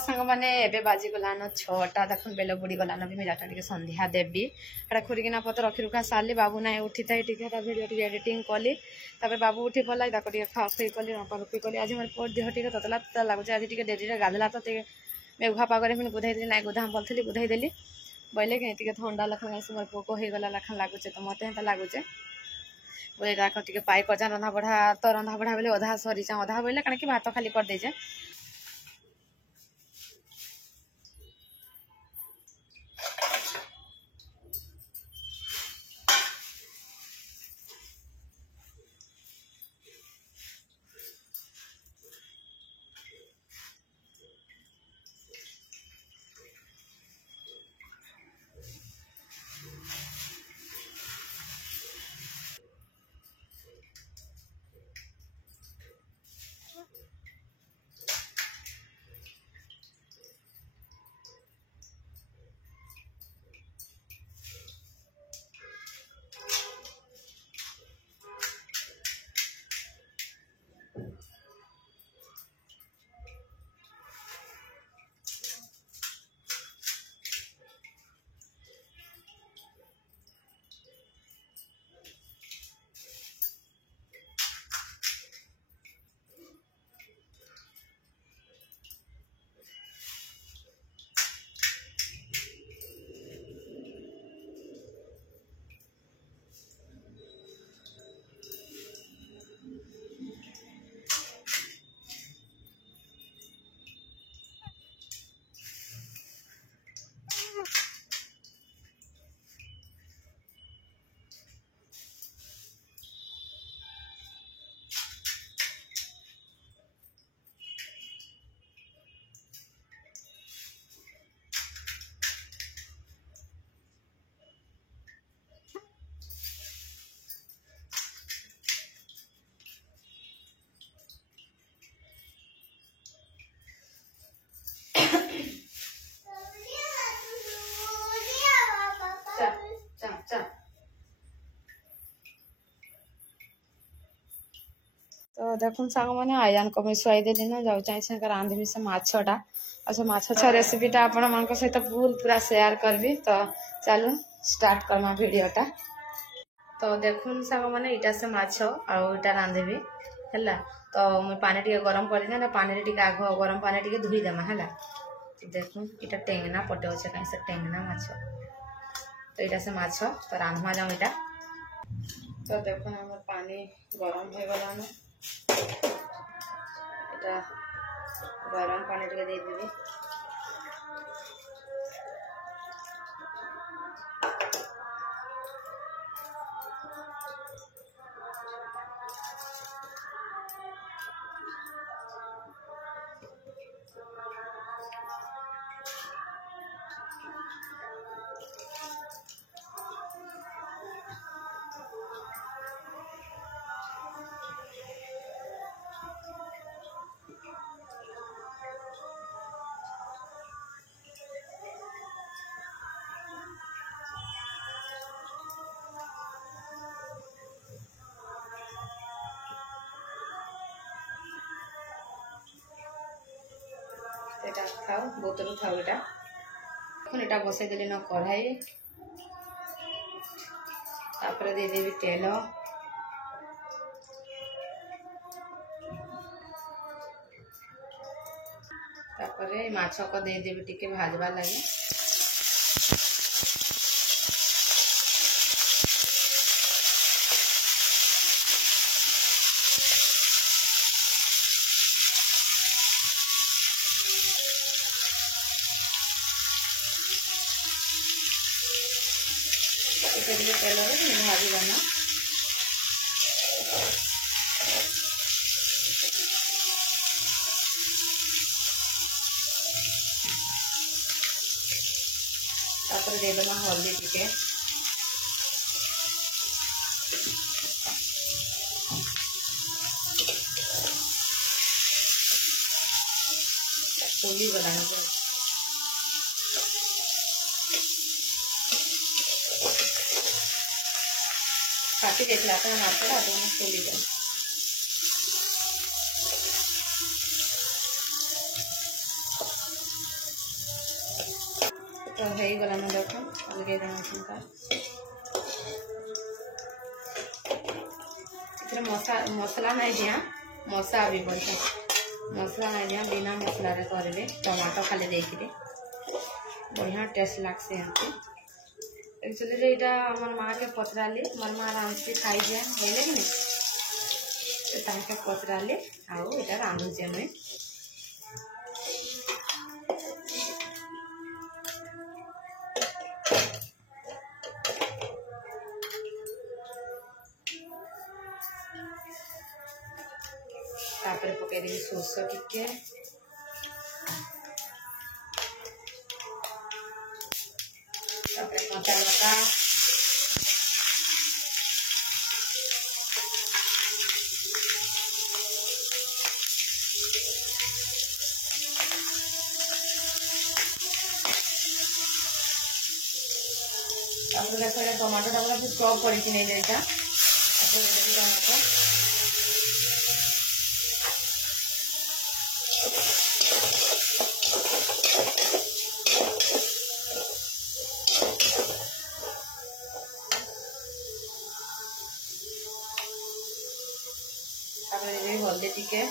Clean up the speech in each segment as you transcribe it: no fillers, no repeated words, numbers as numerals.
सांग मैंने एबे बाजी गलान 6टा देखुन बेल बुड़ी गलान भी मेरा टे संध्या देवी एटा खुरिकिना पत रखी रुखा सारी बाबू ना उठी था भिडियो टे एडिटिंग कली बाबू उठी पड़ा खाओ खुई कली रंपा रुपी कली आज मोर पुअर देह टे ततला ततला लगुच आज टे डेरी गाधला तो मेघुआ पागे फिर गुधई ना गुधा बोलती गुधई देली बोले कहीं थंडा लखन मोर पुओ को होगला लखन लगुचे तो मत हेता लगुचे बोले टे पाइप अजा रंधा बढ़ा तो रंधा बढ़ा बोले अधा सरीचा अधा बोले कण कि भात खाली कर देजे तो देखुन सांग मैंने आयान को मुझे शुआई देली ना जाऊ चाहिए रांधि से माछटा और से माछ रेसिपीटा आपण मान सहित पूरा शेयर करबी तो चलो स्टार्ट करमा वीडियोटा तो देखुन सांग मैंने इटा से माछ और इटा रांधि है तो मुझे पानी टे गरम कर पानी टे आग गरम पानी टे धोईदेमा है तो देखुन इटा टेंगना पटे अच्छे कहीं से टेंगना माछ तो इटा से माछ तो रांधमा जाऊँ इटा तो देखुन आम पानी गरम हो गलान এটা गरम पानी टे देदेवी এটা খাও বোতল খাও এটা এখন এটা বসাই দিলি না কড়াই তারপরে দিয়ে দেবি তেল তারপরে মাছক দিয়ে দেবি টিকে ভাজবা লাগে तेल भाजी बना दे देना हल्दी टिके पूरी बनाना काफी देख लाता है नाश्ता पूरी का तो है गला ना देख अलगे मसला नहीं दिया मशा भी बढ़िया मसला नहीं दिया बिना मसला करेंगे टमाटो खाली देखिए बढ़िया टेस्ट लगसे एक्चुअली यहाँ आम माँ के पचराली मोर माँ रांधि खाई दिया बोले कि नहीं पचराली आउ यहाँ रांधुचे मुई तापर पकई देवी सोर्स टिके कचा लगा टमाटो टा पूरा स्टॉप पड़ी नहीं जाता टमाटो हल्दी टिके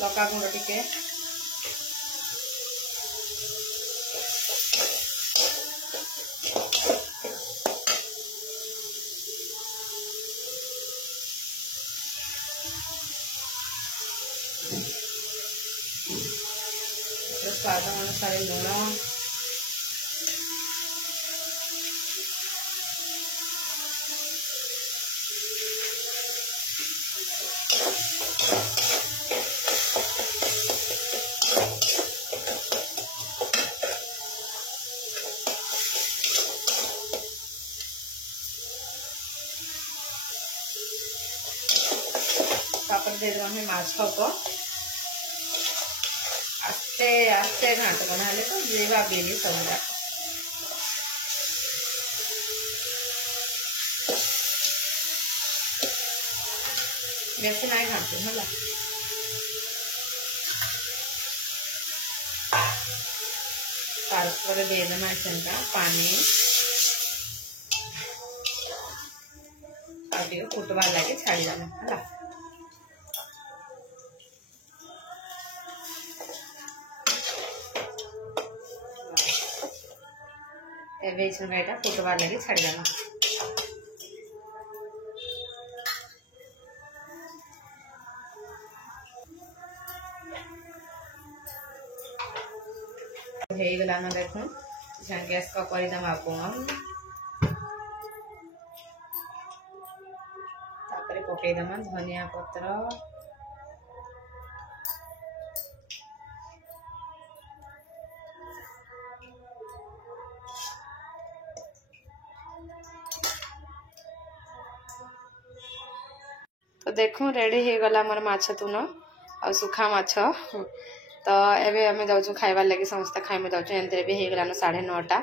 लका गुंड टिके स्वाद अनुसार लुण दे माछ को आस्ते आस्ते घाट बना तो जीवा बेली सब बेसी नहीं घाटू है तार दे देना इसका पानी फुटबार लगे छाड़ी देना है एटा फुटबार लगे छाड़ी देना हो गला ना देखो गैस का करदम बंद पकईदमा धनिया पत्र तो देखो रेडी हो गला मोर माछ तुन आ सुखा माछ तो एबे हमें जाऊँ खाइबार लगे समस्त खाइमे जाऊँ एमती भी हो गलान 9:30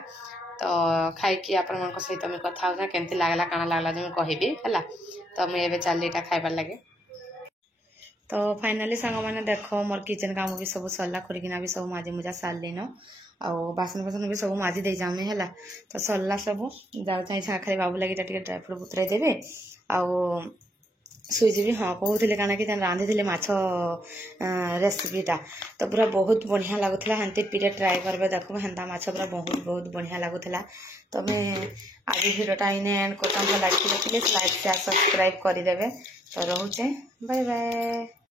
तो खाई आपण मन सहित मुझे कथा हो केमती लगला काना लगला जो कहबी है तो मुझे चल यहाँ खाइबार लगे तो फाइनाली सांग मैंने देख मोर किचन काम भी सब सरला खोलिकिना भी सब माजी मुजा सारलिन आउ बासन बासन भी सब माजी दे जामे है तो सरला सब जाऊँ खाली बाबू लगे ड्राई फ्रूट बुतराई देवे आउ सुईजी हाँ कहते कण कि रांधि माछ रेसिपीटा तो पूरा बहुत बढ़िया लगुला हेंती पीरे ट्राए करबे देखो हेन्ता माछ पूरा बहुत बहुत बढ़िया लगुला तो मैं आज भिडियोटा इने एंड करता लगे प्लीज लाइक शेयर सब्सक्राइब करदे तो रोचे बाय बाय।